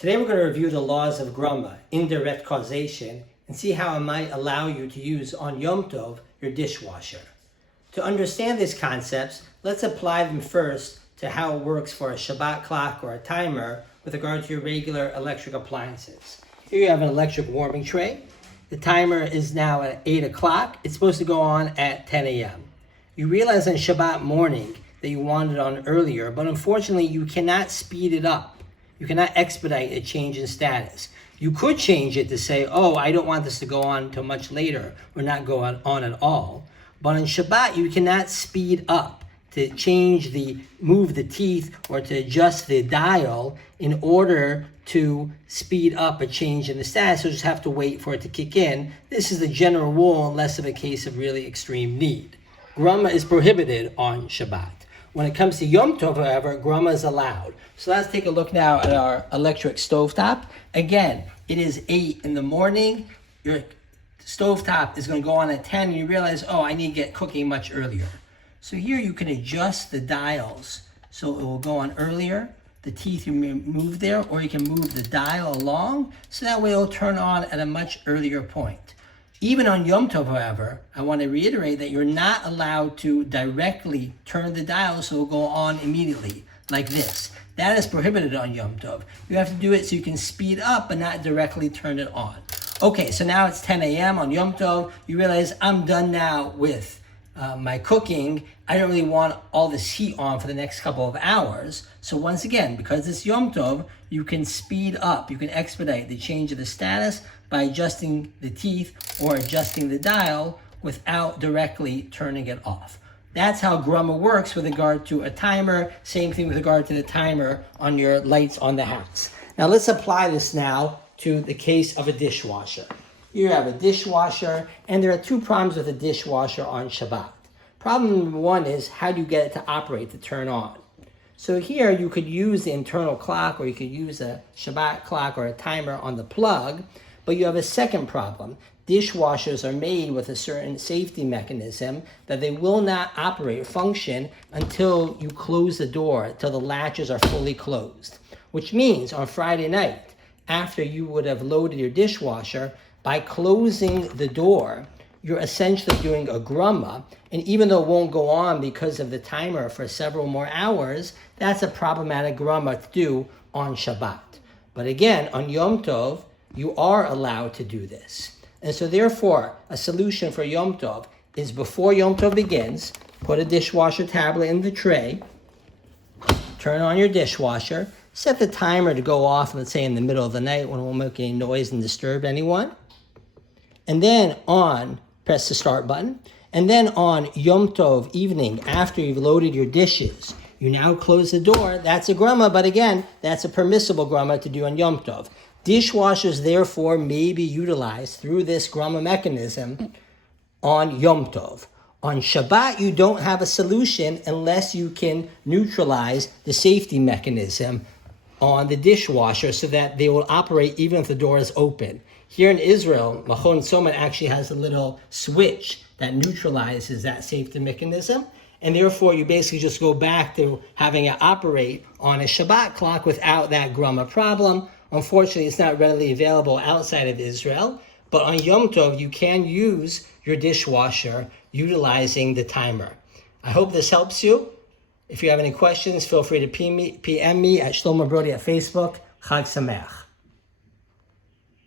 Today we're going to review the laws of Grama, indirect causation, and see how it might allow you to use on Yom Tov your dishwasher. To understand these concepts, let's apply them first to how it works for a Shabbat clock or a timer with regard to your regular electric appliances. Here you have an electric warming tray. The timer is now at 8 o'clock. It's supposed to go on at 10 a.m. You realize on Shabbat morning that you wanted it on earlier, but unfortunately you cannot speed it up. You cannot expedite a change in status. You could change it to say, oh, I don't want this to go on until much later or not go on at all. But on Shabbat, you cannot speed up to move the teeth or to adjust the dial in order to speed up a change in the status. You just have to wait for it to kick in. This is the general rule unless of a case of really extreme need. Grama is prohibited on Shabbat. When it comes to Yom Tov, however, Grama is allowed. So let's take a look now at our electric stovetop. Again, it is 8 in the morning. Your stovetop is going to go on at 10 and you realize, oh, I need to get cooking much earlier. So here you can adjust the dials so it will go on earlier. The teeth you may move there, or you can move the dial along so that way it will turn on at a much earlier point. Even on Yom Tov, however, I want to reiterate that you're not allowed to directly turn the dial so it will go on immediately, like this. That is prohibited on Yom Tov. You have to do it so you can speed up but not directly turn it on. Okay, so now it's 10 a.m. on Yom Tov. You realize I'm done now with my cooking. I don't really want all this heat on for the next couple of hours. So once again, because it's Yom Tov, you can speed up, you can expedite the change of the status by adjusting the teeth or adjusting the dial without directly turning it off. That's how Grama works with regard to a timer. Same thing with regard to the timer on your lights on the house. Now let's apply this now to the case of a dishwasher. You have a dishwasher, and there are two problems with a dishwasher on Shabbat. Problem number one is, how do you get it to operate, to turn on? So here you could use the internal clock, or you could use a Shabbat clock or a timer on the plug, but you have a second problem. Dishwashers are made with a certain safety mechanism that they will not operate or function until you close the door, until the latches are fully closed. Which means on Friday night, after you would have loaded your dishwasher, by closing the door, you're essentially doing a Grama, and even though it won't go on because of the timer for several more hours, that's a problematic Grama to do on Shabbat. But again, on Yom Tov, you are allowed to do this. And so therefore, a solution for Yom Tov is before Yom Tov begins, put a dishwasher tablet in the tray, turn on your dishwasher, set the timer to go off, let's say in the middle of the night when it won't make any noise and disturb anyone. And then press the start button. And then on Yom Tov evening, after you've loaded your dishes, you now close the door. That's a Grama, but again, that's a permissible Grama to do on Yom Tov. Dishwashers, therefore, may be utilized through this Grama mechanism on Yom Tov. On Shabbat, you don't have a solution unless you can neutralize the safety mechanism on the dishwasher so that they will operate even if the door is open. Here in Israel, Machon Soman actually has a little switch that neutralizes that safety mechanism, and therefore you basically just go back to having it operate on a Shabbat clock without that Grama problem. Unfortunately, it's not readily available outside of Israel, but on Yom Tov, you can use your dishwasher utilizing the timer. I hope this helps you. If you have any questions, feel free to PM me at Shlomo Brody at Facebook. Chag Sameach.